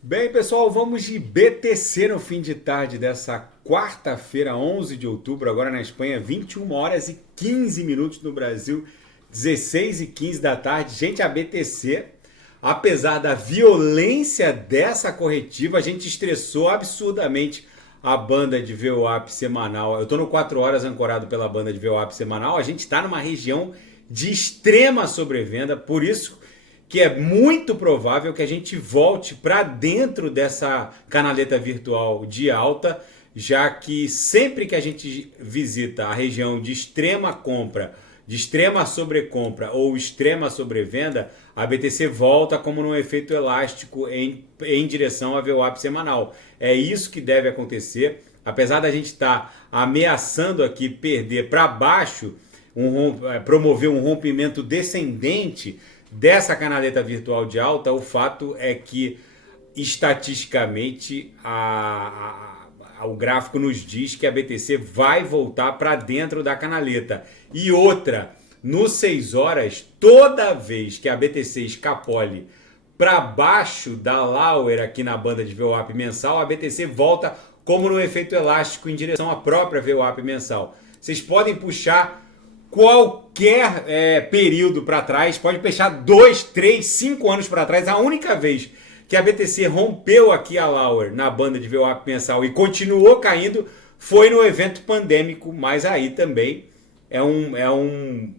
Bem, pessoal, vamos de BTC no fim de tarde dessa quarta-feira, 11 de outubro, agora na Espanha, 21 horas e 15 minutos no Brasil, 16 e 15 da tarde. Gente, a BTC, apesar da violência dessa corretiva, a gente estressou absurdamente a banda de VWAP semanal. Eu estou no 4 horas ancorado pela banda de VWAP semanal. A gente está numa região de extrema sobrevenda, por isso que é muito provável que a gente volte para dentro dessa canaleta virtual de alta, já que sempre que a gente visita a região de extrema compra, de extrema sobrecompra ou extrema sobrevenda, a BTC volta como num efeito elástico em direção à VWAP semanal. É isso que deve acontecer. Apesar da gente estar ameaçando aqui perder para baixo, promover um rompimento descendente dessa canaleta virtual de alta, o fato é que estatisticamente o gráfico nos diz que a BTC vai voltar para dentro da canaleta. E outra, no 6 horas, toda vez que a BTC escapole para baixo da Lauer aqui na banda de VWAP mensal, a BTC volta como no efeito elástico em direção à própria VWAP mensal. Vocês podem puxar qualquer período para trás, pode puxar 2, 3, 5 anos para trás. A única vez que a BTC rompeu aqui a Lauer na banda de VWAP mensal e continuou caindo foi no evento pandêmico, mas aí também é um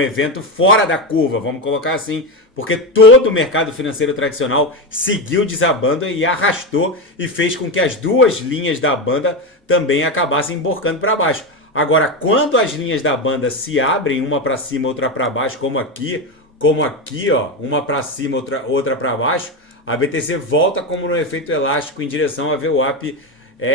evento fora da curva, vamos colocar assim, porque todo o mercado financeiro tradicional seguiu desabando e arrastou e fez com que as duas linhas da banda também acabassem emborcando para baixo. Agora, quando as linhas da banda se abrem, uma para cima, outra para baixo, como aqui, ó, uma para cima, outra para baixo, a BTC volta como no efeito elástico em direção à VWAP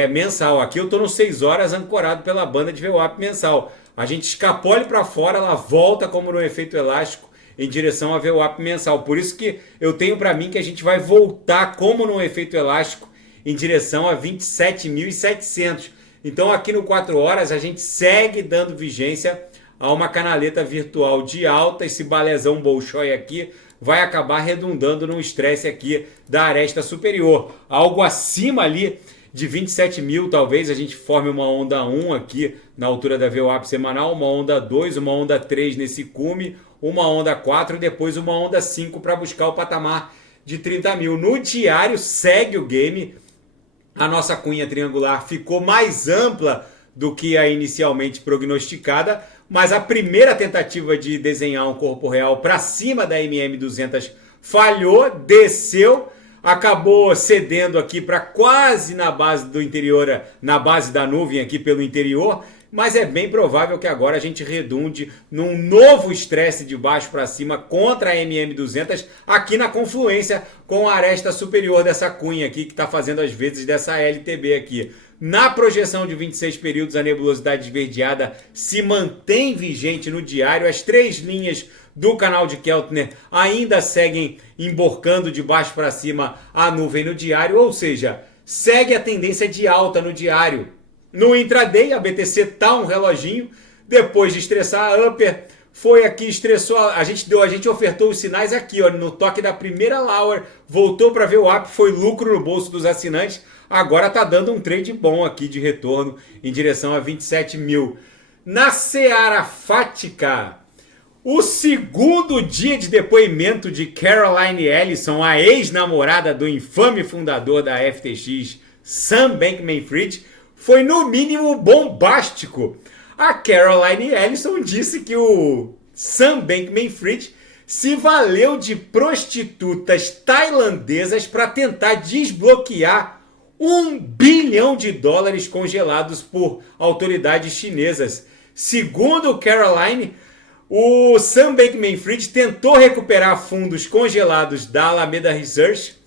mensal. Aqui eu estou no 6 horas ancorado pela banda de VWAP mensal. A gente escapole para fora, ela volta como no efeito elástico em direção à VWAP mensal. Por isso que eu tenho para mim que a gente vai voltar como no efeito elástico em direção a 27.700. Então aqui no 4 horas a gente segue dando vigência a uma canaleta virtual de alta. Esse balezão Bolshoi aqui vai acabar redundando num estresse aqui da aresta superior. Algo acima ali de 27 mil, talvez a gente forme uma onda 1 aqui na altura da VWAP semanal, uma onda 2, uma onda 3 nesse cume, uma onda 4 e depois uma onda 5 para buscar o patamar de 30 mil. No diário segue o game. A nossa cunha triangular ficou mais ampla do que a inicialmente prognosticada, mas a primeira tentativa de desenhar um corpo real para cima da MM200 falhou, desceu, acabou cedendo aqui para quase na base do interior, na base da nuvem aqui pelo interior, mas é bem provável que agora a gente redunde num novo estresse de baixo para cima contra a MM200 aqui na confluência com a aresta superior dessa cunha aqui que está fazendo as vezes dessa LTB aqui. Na projeção de 26 períodos, a nebulosidade esverdeada se mantém vigente no diário. As três linhas do canal de Keltner ainda seguem emborcando de baixo para cima a nuvem no diário, ou seja, segue a tendência de alta no diário. No intraday, a BTC tá um reloginho, depois de estressar a Upper, foi aqui, estressou, a gente ofertou os sinais aqui, ó, no toque da primeira Lauer, voltou para ver o VWAP, foi lucro no bolso dos assinantes, agora tá dando um trade bom aqui de retorno em direção a 27 mil. Na Seara Fática, o segundo dia de depoimento de Caroline Ellison, a ex-namorada do infame fundador da FTX, Sam Bankman-Fried, foi no mínimo bombástico. A Caroline Ellison disse que o Sam Bankman-Fried se valeu de prostitutas tailandesas para tentar desbloquear $1 bilhão congelados por autoridades chinesas. Segundo Caroline, o Sam Bankman-Fried tentou recuperar fundos congelados da Alameda Research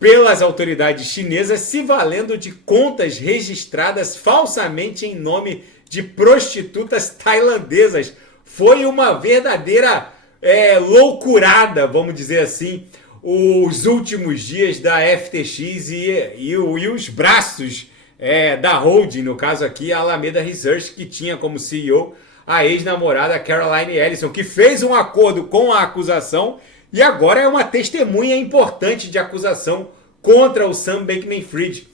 pelas autoridades chinesas, se valendo de contas registradas falsamente em nome de prostitutas tailandesas. Foi uma verdadeira loucurada, vamos dizer assim, os últimos dias da FTX e os braços da holding, no caso aqui a Alameda Research, que tinha como CEO a ex-namorada Caroline Ellison, que fez um acordo com a acusação e agora é uma testemunha importante de acusação contra o Sam Bankman-Fried.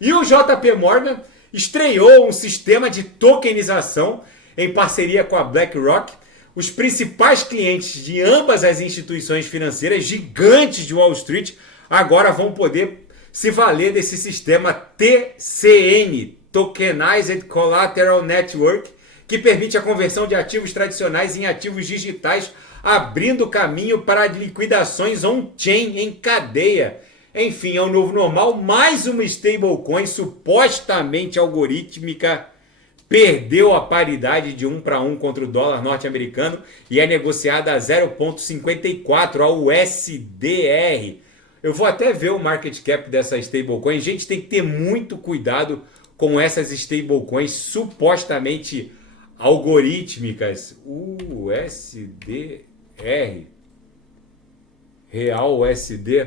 E o JP Morgan estreou um sistema de tokenização em parceria com a BlackRock. Os principais clientes de ambas as instituições financeiras gigantes de Wall Street agora vão poder se valer desse sistema TCN, Tokenized Collateral Network, que permite a conversão de ativos tradicionais em ativos digitais, abrindo caminho para liquidações on-chain em cadeia. Enfim, é o novo normal. Mais uma stablecoin supostamente algorítmica perdeu a paridade de 1 para 1 contra o dólar norte-americano e é negociada a 0,54 ao USDR. Eu vou até ver o market cap dessa stablecoin. A gente tem que ter muito cuidado com essas stablecoins supostamente algorítmicas. USDR, Real USD,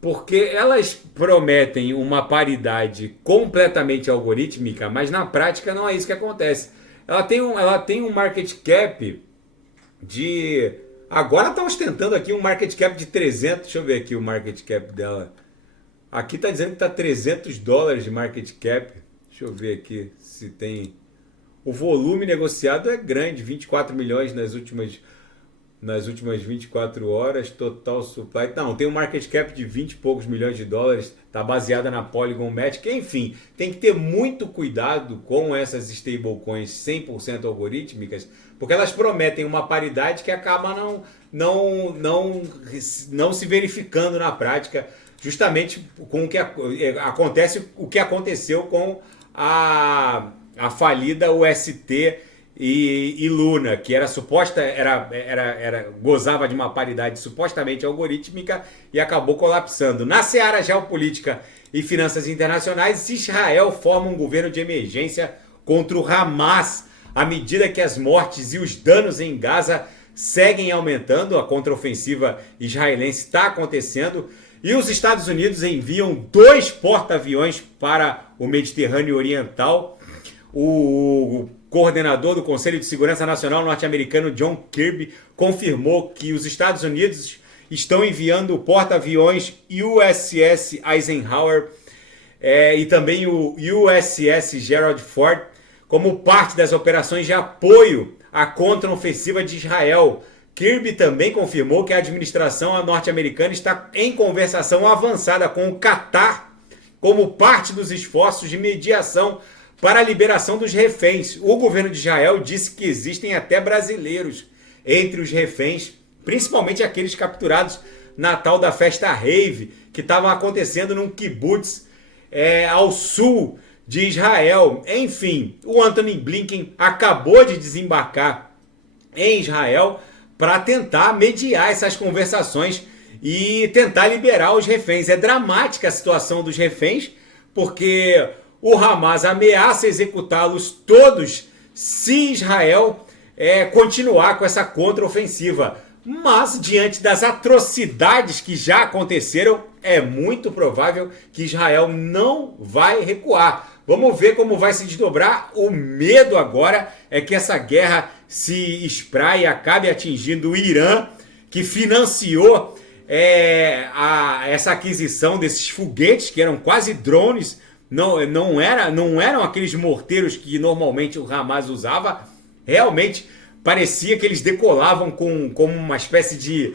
porque elas prometem uma paridade completamente algorítmica, mas na prática não é isso que acontece. Ela tem um market cap de... Agora está ostentando aqui um market cap de 300, deixa eu ver aqui o market cap dela. Aqui está dizendo que está $300 de market cap. Deixa eu ver aqui se tem... O volume negociado é grande, 24 milhões nas últimas 24 horas, total supply. Não, tem um market cap de 20 e poucos milhões de dólares, está baseada na Polygon Matic. Enfim, tem que ter muito cuidado com essas stablecoins 100% algorítmicas, porque elas prometem uma paridade que acaba não se verificando na prática, justamente com o que acontece, o que aconteceu com a falida UST e Luna, que era suposta, gozava de uma paridade supostamente algorítmica e acabou colapsando. Na seara geopolítica e finanças internacionais, Israel forma um governo de emergência contra o Hamas, à medida que as mortes e os danos em Gaza seguem aumentando. A contraofensiva israelense está acontecendo e os Estados Unidos enviam 2 porta-aviões para o Mediterrâneo Oriental. O coordenador do Conselho de Segurança Nacional norte-americano, John Kirby, confirmou que os Estados Unidos estão enviando o porta-aviões USS Eisenhower e também o USS Gerald Ford como parte das operações de apoio à contraofensiva de Israel. Kirby também confirmou que a administração norte-americana está em conversação avançada com o Catar como parte dos esforços de mediação para a liberação dos reféns. O governo de Israel disse que existem até brasileiros entre os reféns, principalmente aqueles capturados na tal da festa rave, que estavam acontecendo num kibbutz ao sul de Israel. Enfim, o Antony Blinken acabou de desembarcar em Israel para tentar mediar essas conversações e tentar liberar os reféns. É dramática a situação dos reféns, porque o Hamas ameaça executá-los todos se Israel continuar com essa contraofensiva. Mas, diante das atrocidades que já aconteceram, é muito provável que Israel não vai recuar. Vamos ver como vai se desdobrar. O medo agora é que essa guerra se espraie e acabe atingindo o Irã, que financiou essa aquisição desses foguetes, que eram quase drones. Não eram aqueles morteiros que normalmente o Hamas usava. Realmente parecia que eles decolavam como uma espécie de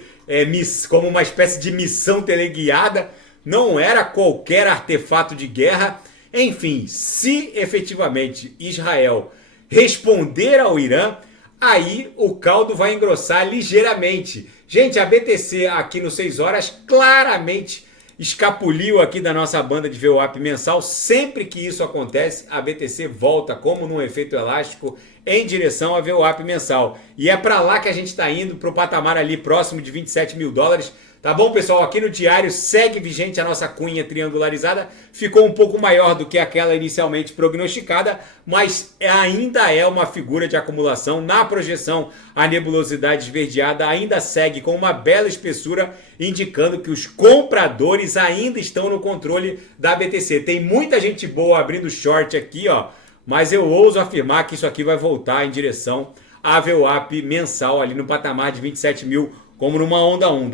missão teleguiada. Não era qualquer artefato de guerra. Enfim, se efetivamente Israel responder ao Irã, aí o caldo vai engrossar ligeiramente. Gente, a BTC aqui no 6 horas claramente escapuliu aqui da nossa banda de VWAP mensal. Sempre que isso acontece, a BTC volta como num efeito elástico em direção à VWAP mensal. E é para lá que a gente está indo, para o patamar ali próximo de 27 mil dólares. Tá bom, pessoal? Aqui no diário segue vigente a nossa cunha triangularizada. Ficou um pouco maior do que aquela inicialmente prognosticada, mas ainda é uma figura de acumulação. Na projeção, a nebulosidade esverdeada ainda segue com uma bela espessura, indicando que os compradores ainda estão no controle da BTC. Tem muita gente boa abrindo short aqui, ó, mas eu ouso afirmar que isso aqui vai voltar em direção à VWAP mensal ali no patamar de 27 mil, como numa onda 1.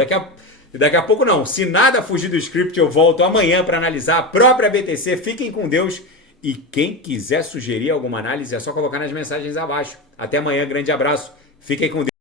E daqui a pouco não. Se nada fugir do script, eu volto amanhã para analisar a própria BTC. Fiquem com Deus. E quem quiser sugerir alguma análise, é só colocar nas mensagens abaixo. Até amanhã, grande abraço. Fiquem com Deus.